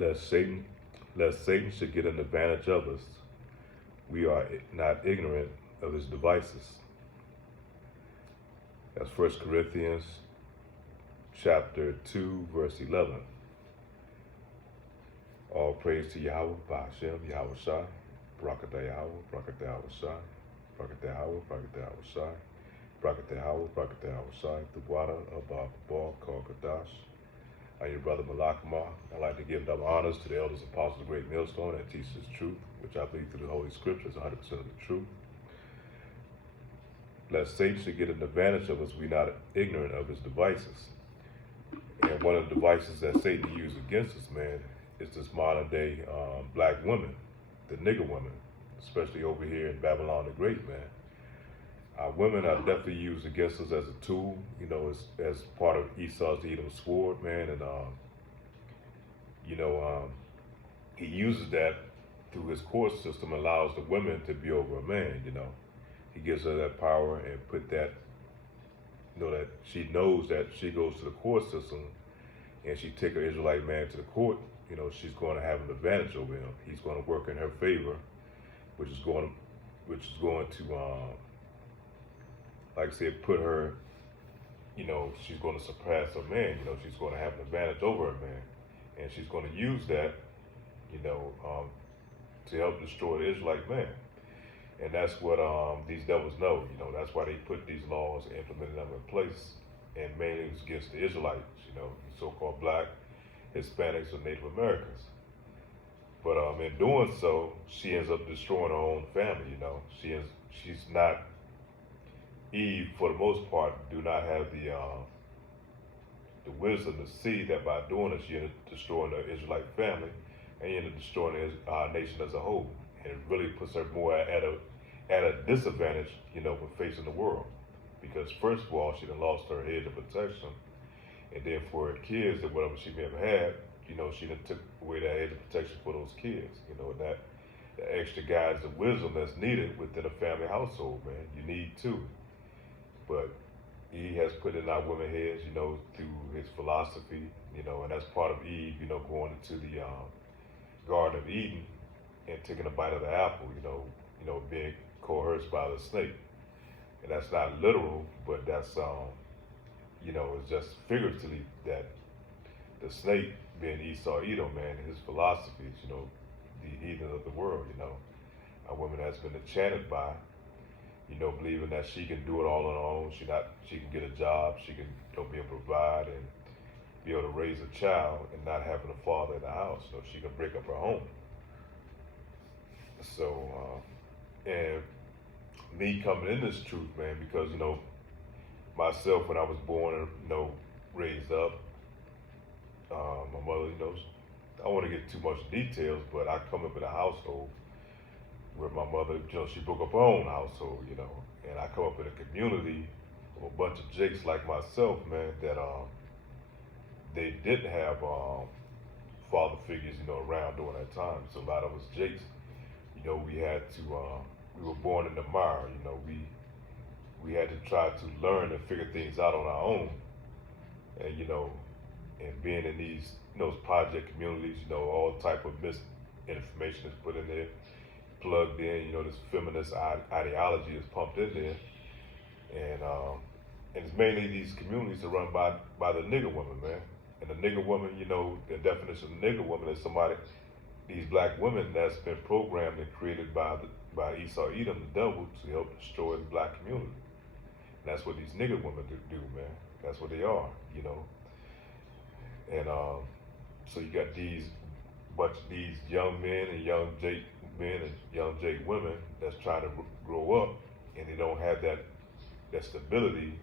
lest Satan, lest Satan should get an advantage of us. We are not ignorant of his devices. That's 1 Corinthians chapter 2, verse 11. All praise to Yahweh, Ba'ashem, Yahweh Shai, Barakatah Yahweh, Barakatah Yahweh Shai, Barakatah Yahweh, Barakatah Yahweh Shai, Barakatah Yahweh, Barakatah Yahweh Shai, the water of Baal called Kadash. I'm your brother Malakama. I'd like to give double honors to the elders and apostles of the Great Millstone that teach this truth, which I believe through the Holy Scriptures, 100% of the truth. Lest Satan should get an advantage of us, we're not ignorant of his devices. And one of the devices that Satan used against us, man, is this modern day black women, the nigger women, especially over here in Babylon the Great, man. Our women are definitely used against us as a tool, you know, as part of Esau's Edom sword, man. And, he uses that through his court system, allows the women to be over a man, you know. He gives her that power and put that, you know, that she knows that she goes to the court system and she take an Israelite man to the court, you know, she's going to have an advantage over him. He's going to work in her favor, which is going to like I said, put her, you know, she's going to surpass her man. You know, she's going to have an advantage over her man. And she's going to use that, you know, to help destroy the Israelite man. And that's what these devils know. You know, that's why they put these laws and implemented them in place. And mainly it's against the Israelites, you know, so-called black, Hispanics, or Native Americans. But in doing so, she ends up destroying her own family, you know. She's not, Eve, for the most part, do not have the wisdom to see that by doing it, she ended up destroying the Israelite family and ended up destroying our nation as a whole. And it really puts her more at a disadvantage, you know, when facing the world. Because first of all, she done lost her hedge of protection. And then for her kids, that whatever she may have had, you know, she done took away that hedge of protection for those kids. You know, and that the extra guidance and wisdom that's needed within a family household, man. You need to. But he has put in our women's heads, you know, through his philosophy, you know, and that's part of Eve, you know, going into the Garden of Eden and taking a bite of the apple, you know, being coerced by the snake. And that's not literal, but that's, you know, it's just figuratively that the snake being Esau Edom, man, his philosophies, you know, the heathen of the world, you know, a woman has been enchanted by, you know, believing that she can do it all on her own. She can get a job. She can, you know, be able to provide and be able to raise a child and not having a father in the house. So she can break up her home. So, and me coming in this truth, man, because, you know, myself, when I was born and, you know, raised up, my mother, you know, I don't want to get too much details, but I come up in a household where my mother, you know, she broke up her own household, you know, and I come up in a community of a bunch of jakes like myself, man, that they didn't have father figures, you know, around during that time. So a lot of us jakes, you know, we had to, we were born in the mire, you know, we had to try to learn and figure things out on our own, and you know, and being in these, you know, project communities, you know, all type of misinformation is put in there, plugged in, you know, this feminist ideology is pumped in there, and it's mainly these communities are run by the nigger woman, man. And the nigger woman, you know, the definition of nigger woman is somebody, these black women that's been programmed and created by Esau Edom, the devil, to help destroy the black community. And that's what these nigger women do, man. That's what they are, you know. And so you got these young men and young Jake men and young Jake women that's trying to grow up, and they don't have that stability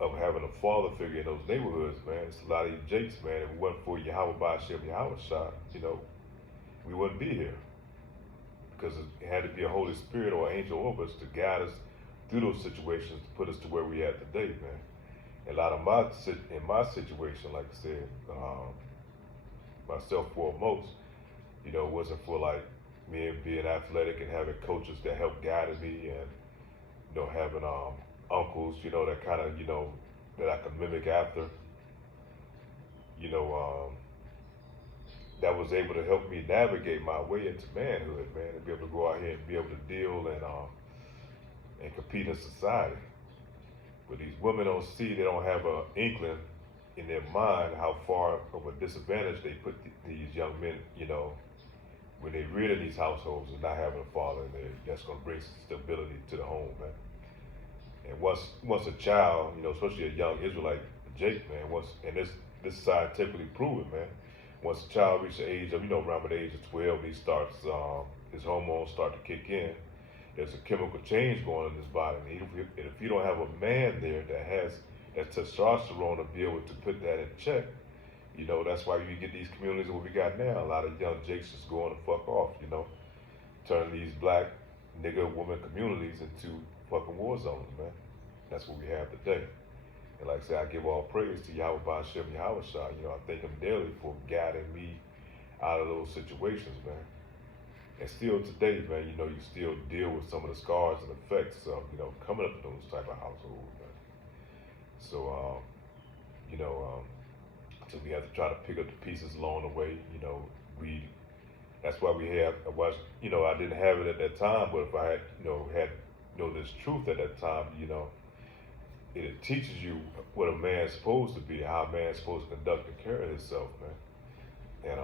of having a father figure in those neighborhoods, man. It's a lot of these Jakes, man. If it wasn't for Yahweh Ba'ashem, Yahweh Shai, you know, we wouldn't be here. Because it had to be a Holy Spirit or angel over us to guide us through those situations to put us to where we at today, man. A lot of in my situation, like I said, myself foremost, you know, it wasn't for like me being athletic and having coaches that helped guide me, and you know, having uncles, you know, that kind of, you know, that I could mimic after. You know, that was able to help me navigate my way into manhood, man, and be able to go out here and be able to deal and compete in society. But these women don't see, they don't have an inkling in their mind how far of a disadvantage they put these young men, when they rear in these households and not having a father in there, that's going to bring stability to the home, man. And once a child, especially a young Israelite, Jake, man, and this is scientifically proven, man. Once a child reaches the age of, around the age of 12, he starts, his hormones start to kick in. There's a chemical change going on in his body. And if you don't have a man there that has that testosterone to be able to put that in check, that's why you get these communities that we got now. A lot of young Jakes just going to fuck off, turning these black nigga woman communities into fucking war zones, man. That's what we have today. And like I said, I give all praise to Yahweh Ba'Shem Yahweh Shah. I thank him daily for guiding me out of those situations, man. And still today, man, you still deal with some of the scars and effects of, coming up in those type of households, man. So, so we have to try to pick up the pieces along the way, that's why we have, I didn't have it at that time, but if I had, this truth at that time, it teaches you what a man's supposed to be, how a man's supposed to conduct and carry himself, man. And,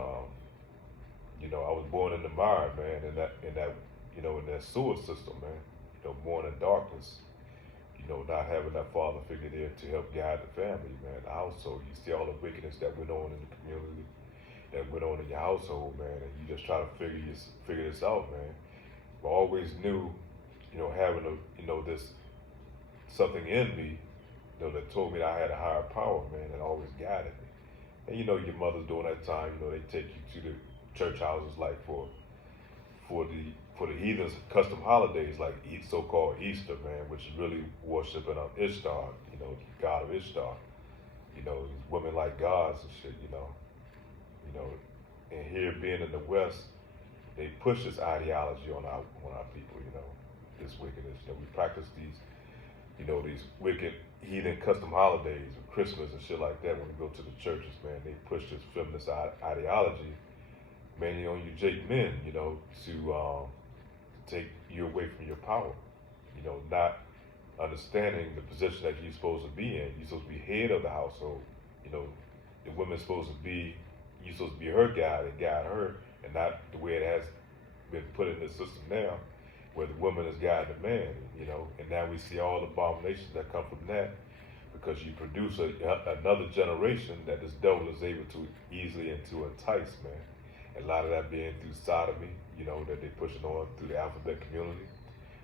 I was born in the mire, man, in that sewer system, man, born in darkness, not having that father figure there to help guide the family, man, the household. You see all the wickedness that went on in the community, that went on in your household, man, and you just try to figure this out, man. But I always knew, having this something in me, that told me that I had a higher power, man, and always guided me. And your mothers during that time, they take you to the church houses like for the heathens custom holidays like so-called Easter, man, which is really worshiping of Ishtar, the god of Ishtar. These women like gods and shit, and here being in the West, they push this ideology on our people, this wickedness. We practice these wicked heathen custom holidays of Christmas and shit like that. When we go to the churches, man, they push this feminist ideology, mainly on you Jake men, to take you away from your power, not understanding the position that you're supposed to be in. You're supposed to be head of the household. The woman's supposed to be, you're supposed to be her guide and guide her, and not the way it has been put in the system now, where the woman is guiding the man, and now we see all the abominations that come from that, because you produce another generation that this devil is able to easily and to entice, man. And a lot of that being through sodomy, that they're pushing on through the alphabet community.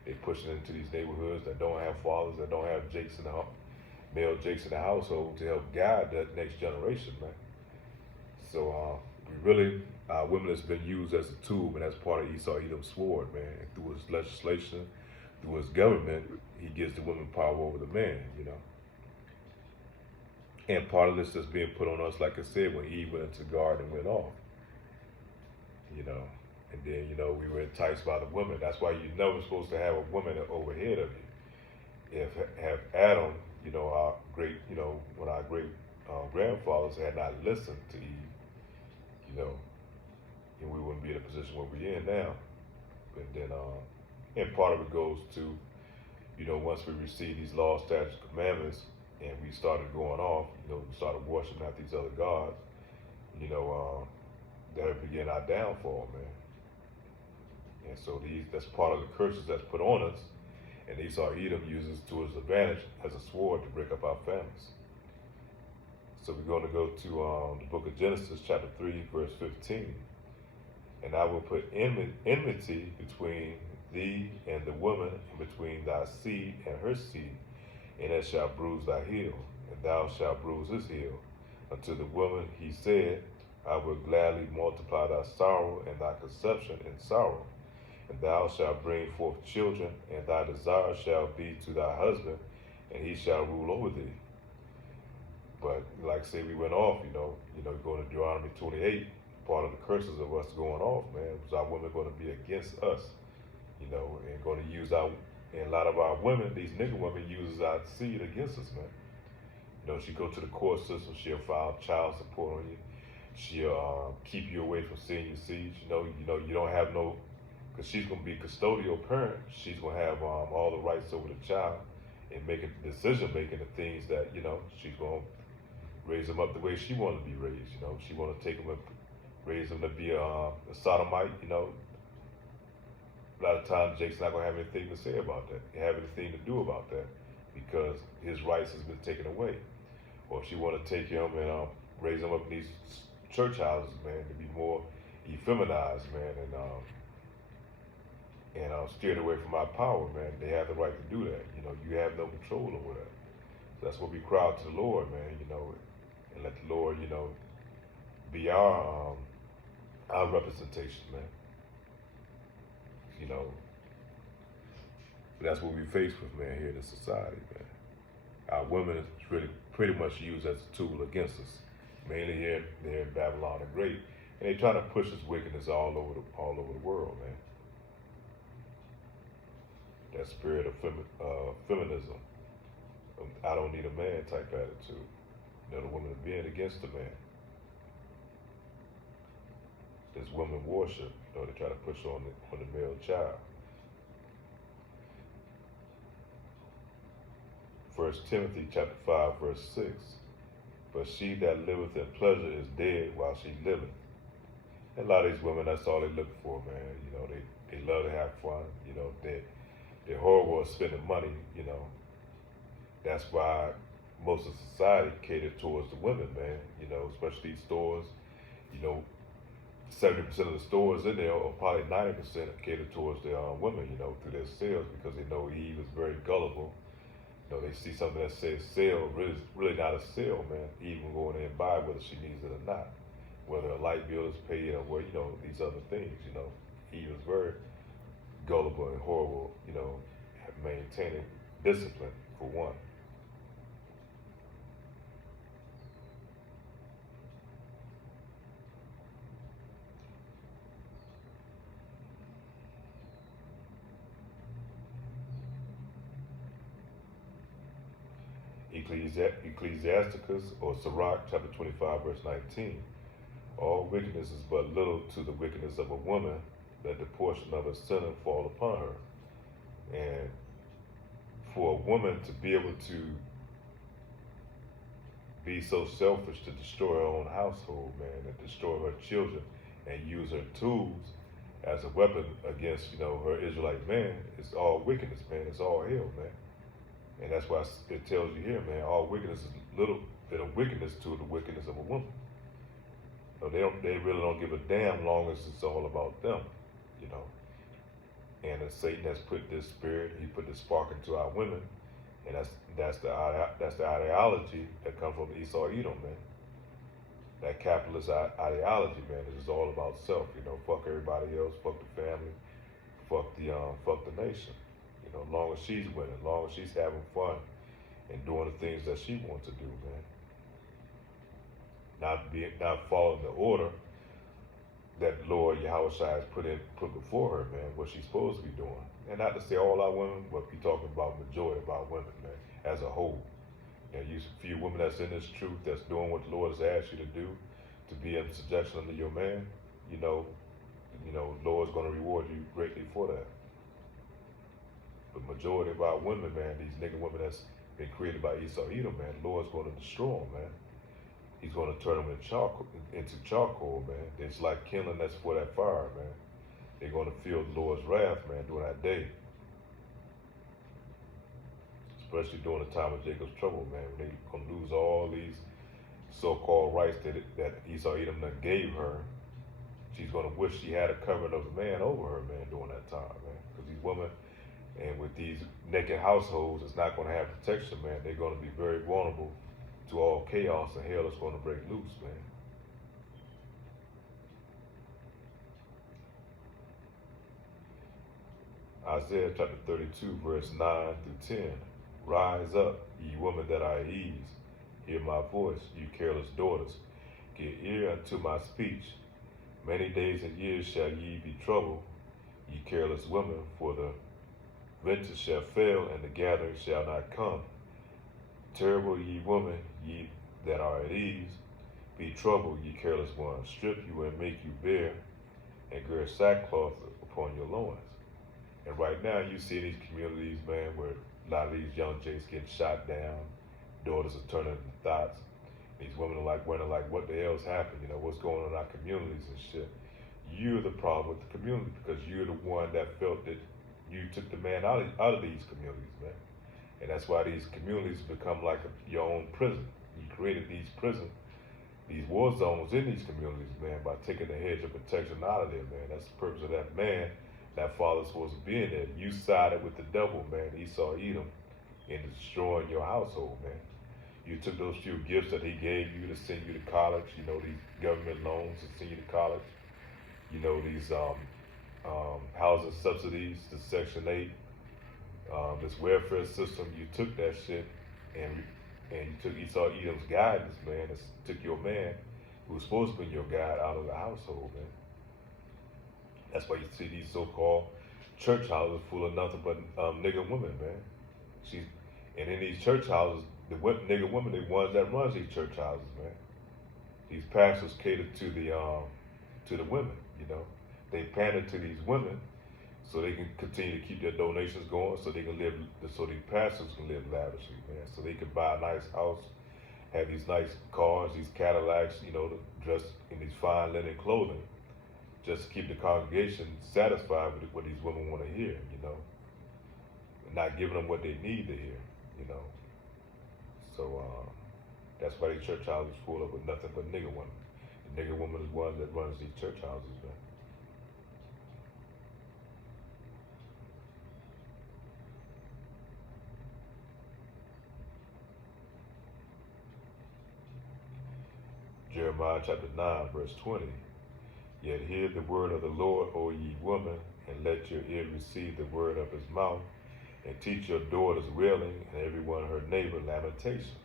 They're pushing into these neighborhoods that don't have fathers, that don't have male Jakes in the household to help guide that next generation, man. So we really, women has been used as a tool, and that's part of Esau Edom's sword, man. And through his legislation, through his government, he gives the woman power over the man, And part of this that's being put on us, like I said, when Eve went into the garden and went off, and then, we were enticed by the woman. That's why you're never supposed to have a woman overhead of you. Have Adam, our great, when our great grandfathers had not listened to Eve, and we wouldn't be in the position where we're in now. And then, and part of it goes to, once we received these laws, statutes, commandments, and we started going off, we started worshiping after these other gods, that began our downfall, man. And so that's part of the curses that's put on us, and Esau Edom uses to his advantage as a sword to break up our families. So we're going to go to the book of Genesis, chapter 3, verse 15. And I will put enmity between thee and the woman, and between thy seed and her seed, and it shall bruise thy heel, and thou shalt bruise his heel. Unto the woman he said, I will gladly multiply thy sorrow and thy conception in sorrow. And thou shalt bring forth children, and thy desire shall be to thy husband, and he shall rule over thee. But like I say, we went off, going to Deuteronomy 28, part of the curses of us going off, man, was our women going to be against us, and going to use and a lot of our women, these nigger women, uses our seed against us, man. She go to the court system, she'll file child support on you. She'll keep you away from seeing your seeds. You don't have no, because she's gonna be custodial parent. She's gonna have all the rights over the child and making decision making the things that she's gonna raise them up the way she want to be raised. She want to take them and raise them to be a sodomite. A lot of times Jake's not gonna have anything to say about that, have anything to do about that, because his rights has been taken away. Or if she want to take him and raise him up in these church houses, man, to be more effeminized, man, and steered away from our power, man. They have the right to do that. You have no control over that. So that's what we cry out to the Lord, man. And let the Lord, be our representation, man. That's what we face with, man, here in this society, man. Our women is really pretty much used as a tool against us, mainly here in Babylon the Great, and they try to push this wickedness all over the world, man. That spirit of feminism, I don't need a man type attitude. The woman is being against the man. This woman worship, they try to push on the male child. 1 Timothy chapter 5, verse 6. But she that liveth in pleasure is dead while she liveth. And a lot of these women, that's all they look for, man. They love to have fun. They're horrible at spending money. That's why most of society caters towards the women, man. Especially these stores. 70% of the stores in there, or probably 90%, cater towards the women, through their sales, because they know Eve is very gullible. They see something that says sale, really not a sale, man. Even going in and buy whether she needs it or not, whether a light bill is paid or these other things. Eve is very gullible and horrible. Maintaining discipline for one. Ecclesiasticus or Sirach chapter 25 verse 19. All wickedness is but little to the wickedness of a woman, that the portion of a sinner fall upon her. And for a woman to be able to be so selfish to destroy her own household, man, and destroy her children and use her tools as a weapon against, her Israelite man, it's all wickedness, man. It's all hell, man. And that's why it tells you here, man, all wickedness is little bit of wickedness to the wickedness of a woman. They really don't give a damn long as it's all about them, And Satan has put this spirit, he put this spark into our women, and that's the ideology that comes from Esau, Edom, man. That capitalist ideology, man, is all about self. Fuck everybody else, fuck the family, fuck the nation. As long as she's winning, as long as she's having fun and doing the things that she wants to do, man. Not following the order that Lord Yahweh Shai has put before her, man, what she's supposed to be doing. And not to say all our women, but we talking about majority of our women, man, as a whole. You few women that's in this truth, that's doing what the Lord has asked you to do, to be in subjection under your man, Lord's going to reward you greatly for that. But majority of our women, man, these nigga women that's been created by Esau Edom, man, the Lord's going to destroy them, man. He's going to turn them into charcoal, man. It's like kindling that's for that fire, man. They're going to feel the Lord's wrath, man, during that day. Especially during the time of Jacob's trouble, man, when they're going to lose all these so-called rights that Esau Edom done gave her. She's going to wish she had a covering of a man over her, man, during that time, man. Because these women, and with these naked households, it's not going to have protection, man. They're going to be very vulnerable to all chaos, and hell is going to break loose, man. Isaiah chapter 32, verse 9 through 10. Rise up, ye women that are at ease. Hear my voice, you careless daughters. Give ear unto my speech. Many days and years shall ye be troubled, ye careless women, for the vintage shall fail, and the gathering shall not come. Terrible ye women, ye that are at ease, Be troubled, ye careless ones. Strip you and make you bare, and gird sackcloth upon your loins. And right now, you see these communities, man, where a lot of these young jakes getting shot down, daughters are turning into thoughts. These women are like wondering, like, what the hell's happened? You know, what's going on in our communities and shit. You're the problem with the community because you're the one that felt that you took the man out of these communities, man. And that's why these communities become like your own prison. You created these prisons, these war zones in these communities, man, by taking the hedge of protection out of there, man. That's the purpose of that man. That father's supposed to be in there. You sided with the devil, man, Esau, Edom, in destroying your household, man. You took those few gifts that he gave you to send you to college, you know, these government loans to send you to college, you know, these housing subsidies, the Section 8, this welfare system. You took that shit and you took Esau Edom's guidance, man, and took your man who was supposed to be your guide out of the household, man. That's why you see these so-called church houses full of nothing but nigger women, man. And in these church houses, the nigger women, the ones that run these church houses, man. These pastors cater to the women, you know. They pander to these women so they can continue to keep their donations going, so they can live, so these pastors can live lavishly, man. So they can buy a nice house, have these nice cars, these Cadillacs, you know, dressed in these fine linen clothing, just to keep the congregation satisfied with what these women want to hear, you know, and not giving them what they need to hear, you know. So that's why these church houses full of with nothing but nigger women. The nigger woman is one that runs these church houses, man. Jeremiah chapter 9, verse 20. Yet hear the word of the Lord, O ye women, and let your ear receive the word of his mouth, and teach your daughters wailing, and everyone her neighbor lamentation.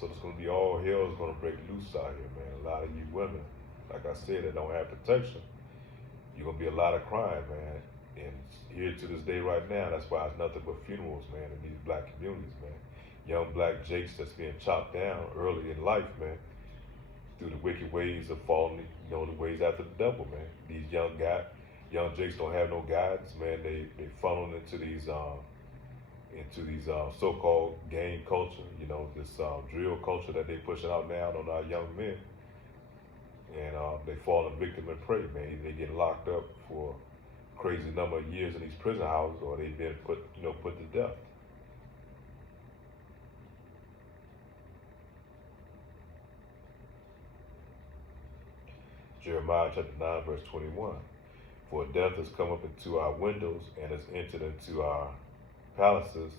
So it's going to be all hell's going to break loose out here, man. A lot of you women, like I said, that don't have protection, you're going to be a lot of crying, man. And here to this day right now, that's why it's nothing but funerals, man, in these black communities, man. Young black jakes that's being chopped down early in life, man, through the wicked ways of falling, you know, the ways after the devil, man. These young jakes don't have no guidance, man. They funnel into these so-called gang culture, you know, this drill culture that they pushing out now on our young men, and they fall victim and prey, man. Either they get locked up for a crazy number of years in these prison houses, or they've been put to death. Jeremiah chapter 9, verse 21. For death has come up into our windows and has entered into our palaces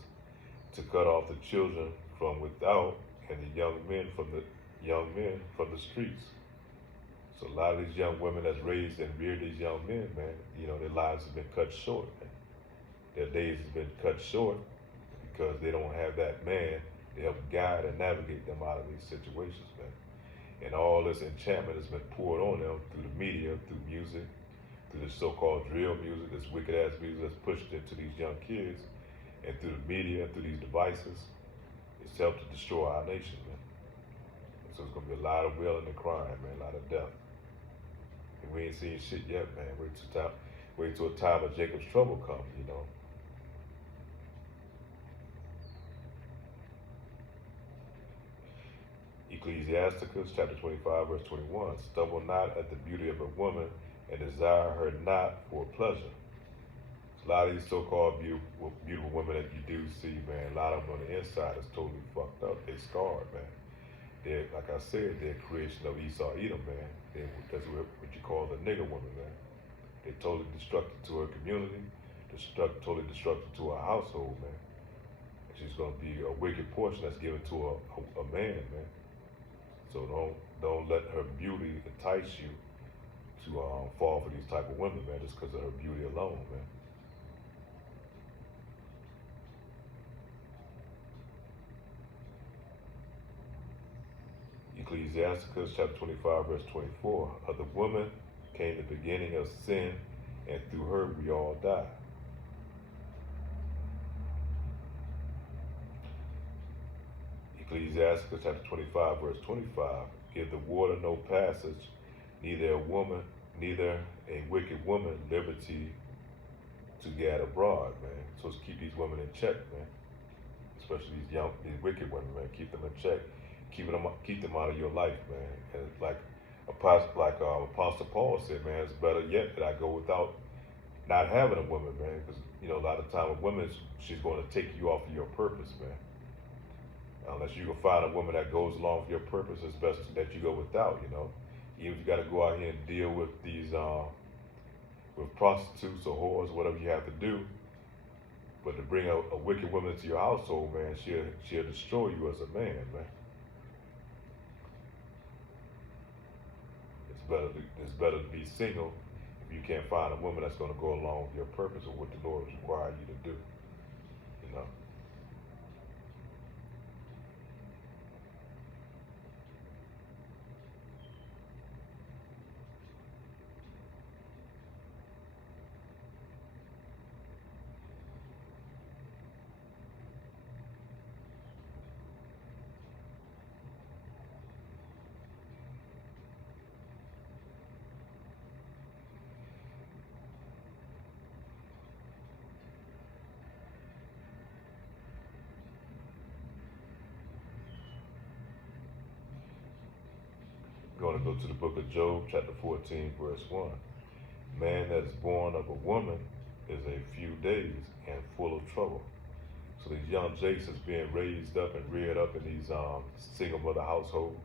to cut off the children from without and the young men from the streets. So a lot of these young women that's raised and reared these young men, man, you know, their lives have been cut short, man. Their days have been cut short because they don't have that man to help guide and navigate them out of these situations, man. And all this enchantment has been poured on them through the media, through music, through this so-called drill music, this wicked-ass music that's pushed into these young kids, and through the media, through these devices. It's helped to destroy our nation, man. And so it's going to be a lot of wailing and crying, man, a lot of death. And we ain't seen shit yet, man. Wait till a time of Jacob's trouble comes, you know. Ecclesiasticus chapter 25, verse 21. Stumble not at the beauty of a woman, and desire her not for pleasure. A lot of these so-called beautiful women that you do see, man, a lot of them on the inside is totally fucked up. They scarred, man. They're, like I said, they're a creation of Esau, Edom, man. That's what you call the nigger woman, man. They're totally destructive to her community, totally destructive to her household, man. And she's going to be a wicked portion that's given to a man, man. So don't let her beauty entice you to fall for these type of women, man, just because of her beauty alone, man. Ecclesiasticus chapter 25, verse 24. Of the woman came the beginning of sin, and through her we all die. Ecclesiasticus chapter 25, verse 25. if the water no passage, neither a woman, neither a wicked woman liberty to get abroad, man. So let's keep these women in check, man. Especially these wicked women, man. Keep them in check. Keep them out of your life, man. And Apostle Paul said, man, it's better yet that I go without not having a woman, man, because a lot of time a woman, she's going to take you off of your purpose, man. Unless you can find a woman that goes along with your purpose, it's best that you go without. Even if you got to go out here and deal with these with prostitutes or whores, whatever you have to do. But to bring a wicked woman into your household, man, she'll destroy you as a man, man. It's better to be single if you can't find a woman that's going to go along with your purpose or what the Lord has required you to do. Going to go to the book of Job, chapter 14, verse 1. Man that is born of a woman is a few days and full of trouble. So these young Jakes is being raised up and reared up in these single mother households,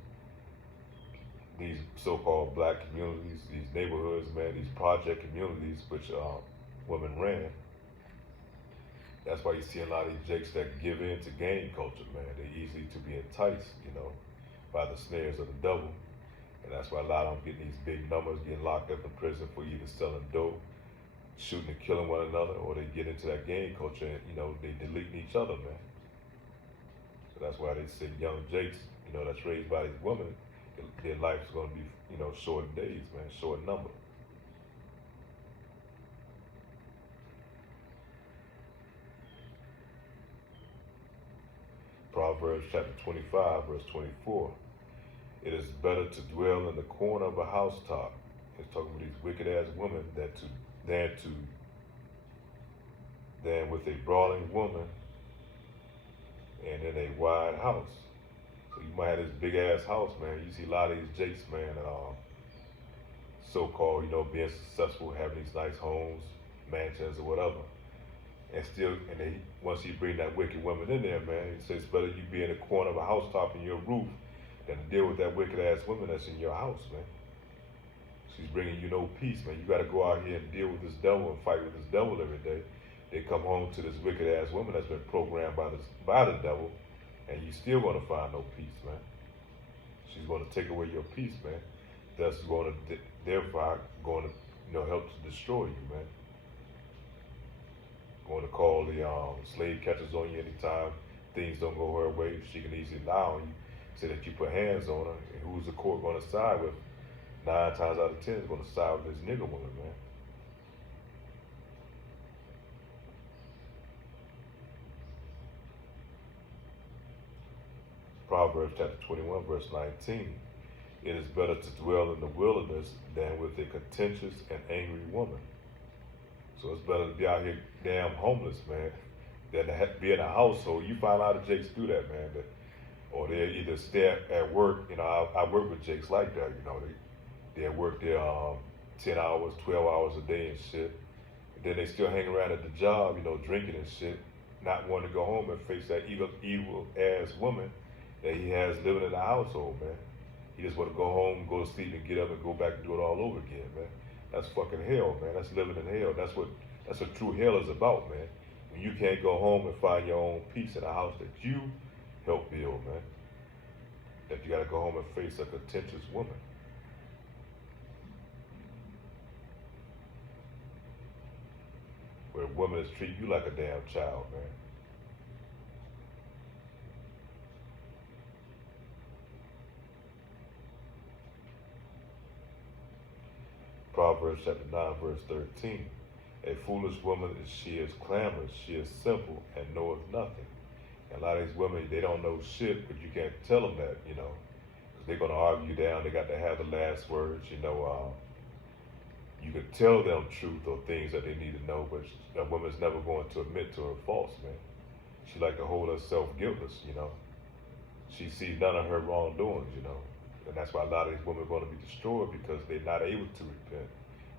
these so-called black communities, these neighborhoods, man, these project communities which women ran. That's why you see a lot of these Jakes that give in to gang culture, man. They're easy to be enticed, by the snares of the devil. And that's why a lot of them getting these big numbers, getting locked up in prison for either selling dope, shooting and killing one another, or they get into that gang culture and, they deleting each other, man. So that's why they say young Jakes, that's raised by these women, their life's going to be, short in days, man, short in number. Proverbs chapter 25, verse 24. It is better to dwell in the corner of a housetop. It's talking about these wicked ass women than with a brawling woman and in a wide house. So you might have this big ass house, man. You see a lot of these Jakes, man, so-called, being successful, having these nice homes, mansions or whatever. And once you bring that wicked woman in there, man, he says it's better you be in the corner of a housetop in your roof than to deal with that wicked ass woman that's in your house, man. She's bringing you no peace, man. You got to go out here and deal with this devil and fight with this devil every day. They come home to this wicked ass woman that's been programmed by the devil, and you still going to find no peace, man. She's going to take away your peace, man. Thus therefore going to help to destroy you, man. Going to call the slave catchers on you anytime things don't go her way. She can easily lie on you. Say that you put hands on her, and who's the court going to side with? 9 times out of 10 is going to side with this nigger woman, man. Proverbs chapter 21, verse 19. It is better to dwell in the wilderness than with a contentious and angry woman. So it's better to be out here damn homeless, man, than to be in a household. You find a lot of Jakes do that, man. Or they either stay at work. I work with Jakes like that. They work there 10 hours, 12 hours a day and shit. And then they still hang around at the job, drinking and shit, not wanting to go home and face that evil ass woman that he has living in the household, man. He just want to go home, go to sleep, and get up and go back and do it all over again, man. That's fucking hell, man. That's living in hell. That's what true hell is about, man. When you can't go home and find your own peace in a house that you help build, man. That you gotta go home and face a contentious woman. Where a woman is treating you like a damn child, man. Proverbs chapter 9, verse 13. A foolish woman she is clamorous, she is simple and knoweth nothing. And a lot of these women, they don't know shit, but you can't tell them that, because They're going to argue you down. They got to have the last words. You can tell them truth or things that they need to know, but a woman's never going to admit to her faults, man. She like to hold herself guiltless. She sees none of her wrongdoings. And that's why a lot of these women are going to be destroyed because they're not able to repent.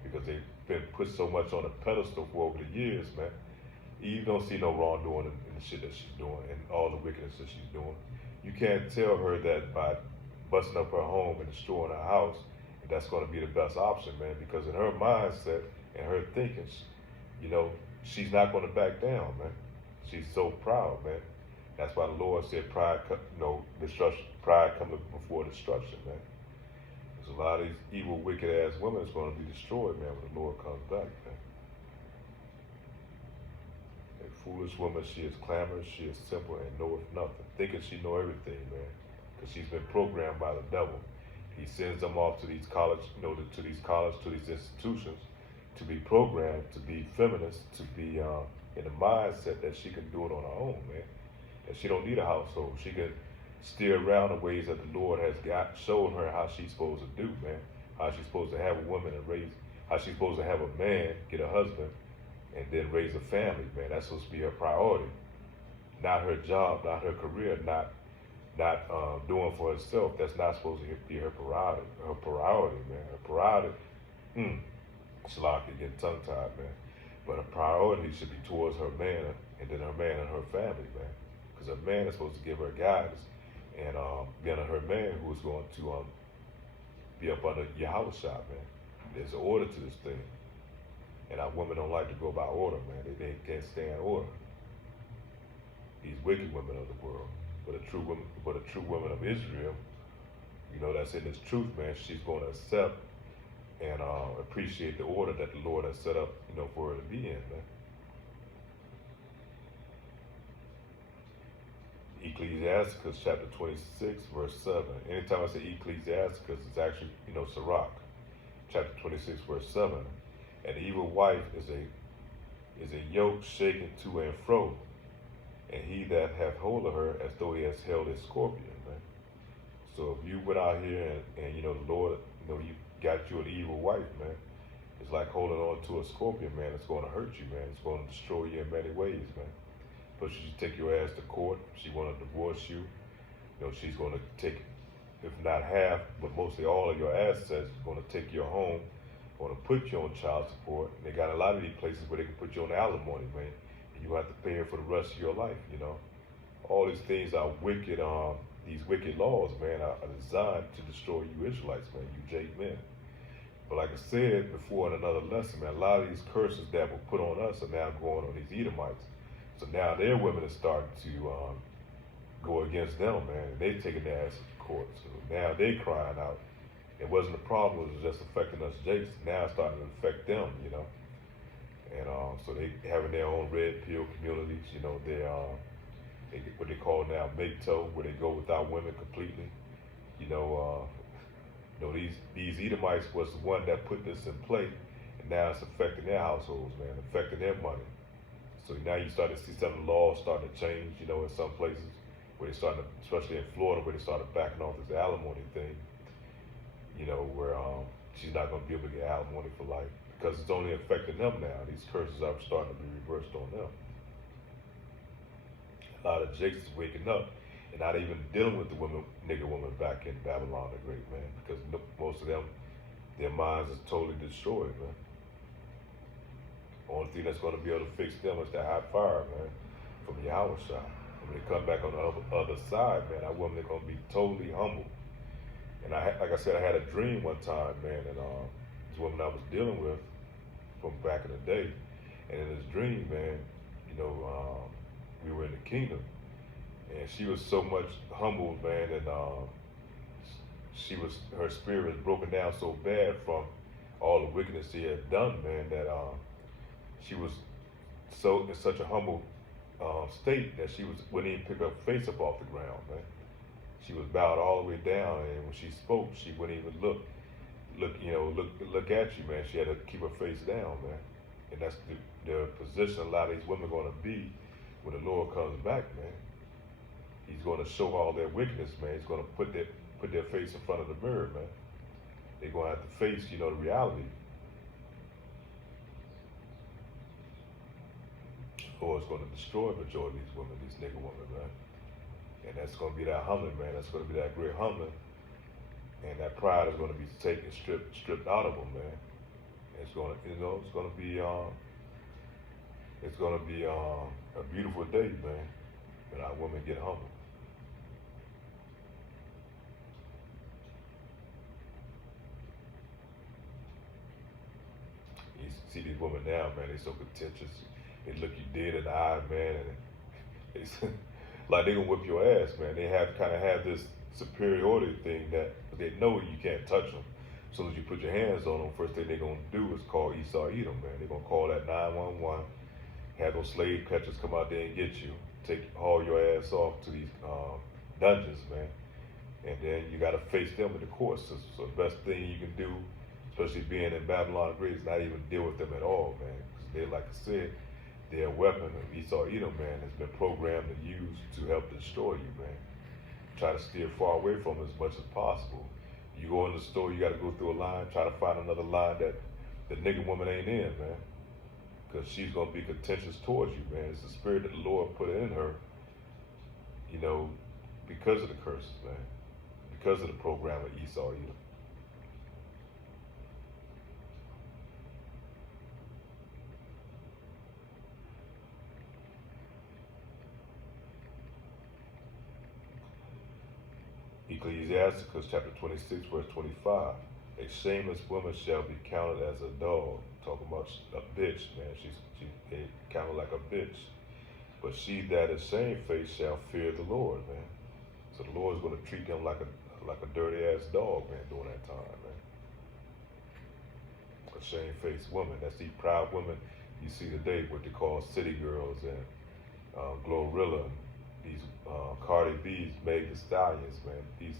Because they've been put so much on a pedestal for over the years, man. Eve don't see no wrongdoing in the shit that she's doing and all the wickedness that she's doing. You can't tell her that by busting up her home and destroying her house, that's going to be the best option, man. Because in her mindset and her thinking, she's not going to back down, man. She's so proud, man. That's why the Lord said destruction. Pride comes before destruction, man. There's a lot of these evil, wicked ass women that's going to be destroyed, man, when the Lord comes back, man. A foolish woman, she is clamorous, she is simple, and knoweth nothing, thinking she know everything, man, because she's been programmed by the devil. He sends them off to these to these institutions, to be programmed, to be feminist, to be in the mindset that she can do it on her own, man. That she don't need a household. She can steer around the ways that the Lord has shown her how she's supposed to do, man. How she's supposed to have a woman and raise, how she's supposed to have a man, get a husband, and then raise a family, man. That's supposed to be her priority. Not her job, not her career, not doing for herself. That's not supposed to be her priority, man. Her priority, Shalak can get tongue-tied, man. But her priority should be towards her man, and then her man and her family, man. Because her man is supposed to give her guidance, and then her man who is going to be up under your house shop, man. There's an order to this thing. And our women don't like to go by order, man. They can't stand order. These wicked women of the world. But a true woman of Israel, that's in this truth, man, she's going to accept and appreciate the order that the Lord has set up, for her to be in, man. Ecclesiasticus chapter 26, verse 7. Anytime I say Ecclesiasticus, it's actually, Sirach. Chapter 26, verse 7. An evil wife is a yoke shaken to and fro, and he that hath hold of her as though he has held a scorpion, man. So if you went out here and the Lord, you got you an evil wife, man, it's like holding on to a scorpion, man. It's going to hurt you, man. It's going to destroy you in many ways, man. But she take your ass to court. She want to divorce you. She's going to take, if not half, but mostly all of your assets. Going to take your home. Going to put you on child support. And they got a lot of these places where they can put you on alimony, man. And you have to pay her for the rest of your life. All these things are wicked. These wicked laws, man, are designed to destroy you Israelites, man. You Jake men. But like I said before in another lesson, man, a lot of these curses that were put on us are now going on these Edomites. So now their women are starting to go against them, man. And they're taking their ass to court. So now they're crying out. It wasn't a problem, it was just affecting us Jakes. Now it's starting to affect them, And so they having their own red pill communities, they what they call now make-toe, where they go without women completely. These Edomites was the one that put this in play, and now it's affecting their households, man, affecting their money. So now you start to see some of the laws starting to change, in some places where they started, especially in Florida, where they started backing off this alimony thing, where she's not going to be able to get alimony for life because it's only affecting them now. These curses are starting to be reversed on them. A lot of Jakes is waking up and not even dealing with the nigger women back in Babylon the Great, man, because most of them, their minds is totally destroyed, man. Only thing that's going to be able to fix them is that hot fire, man, from Yahweh shop. When they come back on the other side, man, our women are going to be totally humble. And like I said, I had a dream one time, man, and this woman I was dealing with from back in the day, and in this dream, man, we were in the kingdom, and she was so much humbled, man, and her spirit was broken down so bad from all the wickedness she had done, man, that she was so in such a humble state that she wouldn't even pick her face up off the ground, man. She was bowed all the way down, and when she spoke, she wouldn't even look at you, man. She had to keep her face down, man. And that's the position a lot of these women are going to be when the Lord comes back, man. He's going to show all their wickedness, man. He's going to put put their face in front of the mirror, man. They're gonna have to face, the reality, or it's gonna destroy the majority of these women, these nigga women, man. And that's gonna be that humbling, man. That's gonna be that great humbling, and that pride is gonna be taken, stripped out of them, man. It's gonna, it's gonna be a beautiful day, man, when our women get humble. You see these women now, man, they so contentious. They look you dead in the eye, man, and it's like they gonna whip your ass, man. They kind of have this superiority thing that they know you can't touch them. As soon as you put your hands on them, first thing they're gonna do is call Esau, Edom, man. They're gonna call that 911, have those slave catchers come out there and get you, haul your ass off to these dungeons, man. And then you gotta face them in the courts. So the best thing you can do, especially being in Babylon the Great, is not even deal with them at all, man. Because they, like I said, their weapon of Esau, Edom, man, has been programmed and used to help destroy you, man. Try to steer far away from it as much as possible. You go in the store, you got to go through a line, try to find another line that the nigga woman ain't in, man. Because she's going to be contentious towards you, man. It's the spirit that the Lord put in her, because of the curses, man. Because of the program of Esau, Edom. Ecclesiasticus chapter 26, verse 25. A shameless woman shall be counted as a dog. Talking about a bitch, man. She's counted like a bitch. But she that is shamefaced shall fear the Lord, man. So the Lord is going to treat them like a dirty ass dog, man, during that time, man. A shamefaced woman. That's these proud women you see today, what they call city girls and Glorilla. These Cardi B's, Meg Thee Stallions, man. These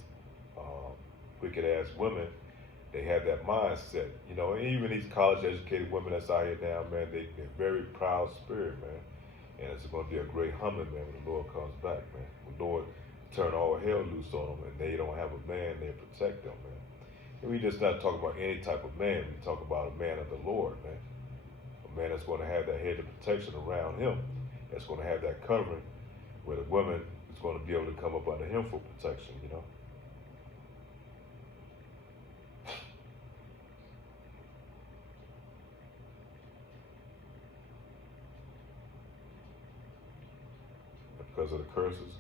wicked ass women, they have that mindset, and even these college educated women that's out here now, man, they're very proud spirit, man. And it's going to be a great humbling, man, when the Lord comes back, man. When the Lord turn all hell loose on them and they don't have a man there to protect them, man. And we just not talking about any type of man. We talk about a man of the Lord, man. A man that's going to have that hedge of protection around him. That's going to have that covering where the woman is going to be able to come up under him for protection, Because of the curses,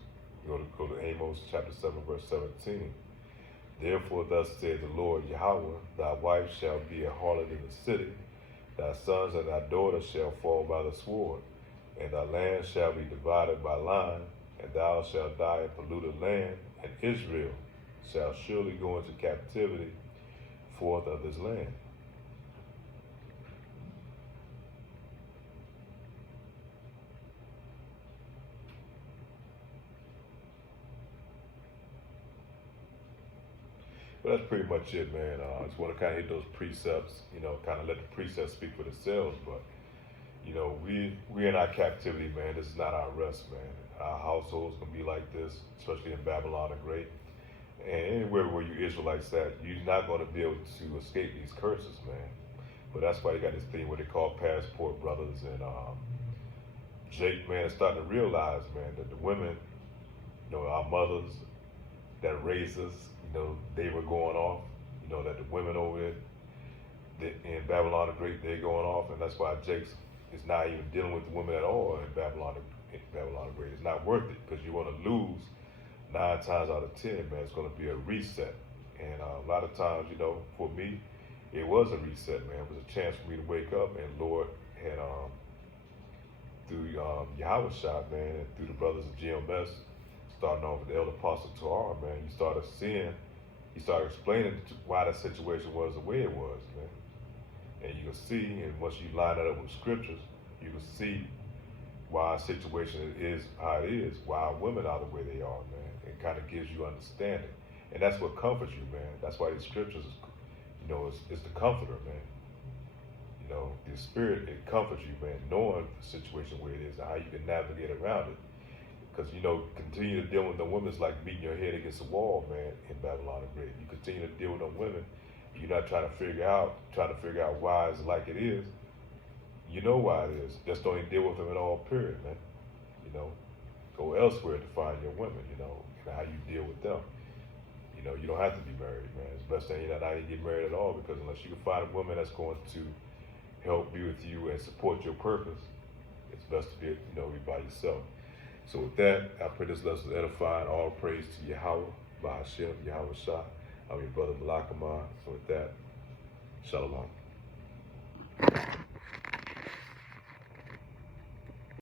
go to Amos chapter 7, verse 17. Therefore thus said the Lord Yahweh, thy wife shall be a harlot in the city, thy sons and thy daughters shall fall by the sword, and thy land shall be divided by line, and thou shalt die in polluted land, and Israel shall surely go into captivity forth of this land. But that's pretty much it, man. I just want to kind of hit those precepts, kind of let the precepts speak for themselves. But, we in our captivity, man. This is not our rest, man. Our households can be like this, especially in Babylon the Great. And anywhere where you Israelites at, you're not going to be able to escape these curses, man. But that's why you got this thing what they call passport brothers. And Jake, man, is starting to realize, man, that the women, our mothers that raised us, they were going off, that the women over there in Babylon the Great, they're going off, and that's why Jake is not even dealing with the women at all in Babylon the Great. It's not worth it, because you're going to lose 9 times out of 10, man. It's going to be a reset. And a lot of times, for me, it was a reset, man. It was a chance for me to wake up, and Lord had, through Yahweh Shah, man, and through the brothers of GMS, starting off with the Elder Apostle Torah, man, you started explaining why the situation was the way it was, man. And you can see, and once you line it up with scriptures, you can see why our situation is how it is, why our women are the way they are, man. It kind of gives you understanding. And that's what comforts you, man. That's why the scriptures, it's the comforter, man. The spirit, it comforts you, man, knowing the situation where it is and how you can navigate around it. Because, continue to deal with the women is like beating your head against the wall, man, in Babylon the Great. You continue to deal with them women, you're not trying to figure out why it's like it is. You know why it is. Just don't even deal with them at all, period, man. Go elsewhere to find your women, and how you deal with them. You don't have to be married, man. It's best thing not to get married at all, because unless you can find a woman that's going to help be with you and support your purpose, it's best to be by yourself. So with that, I pray this lesson is edifying. All praise to Yahweh, Bahashem, Yahweh Shah. I'm your brother Malakaman. So with that, Shalom.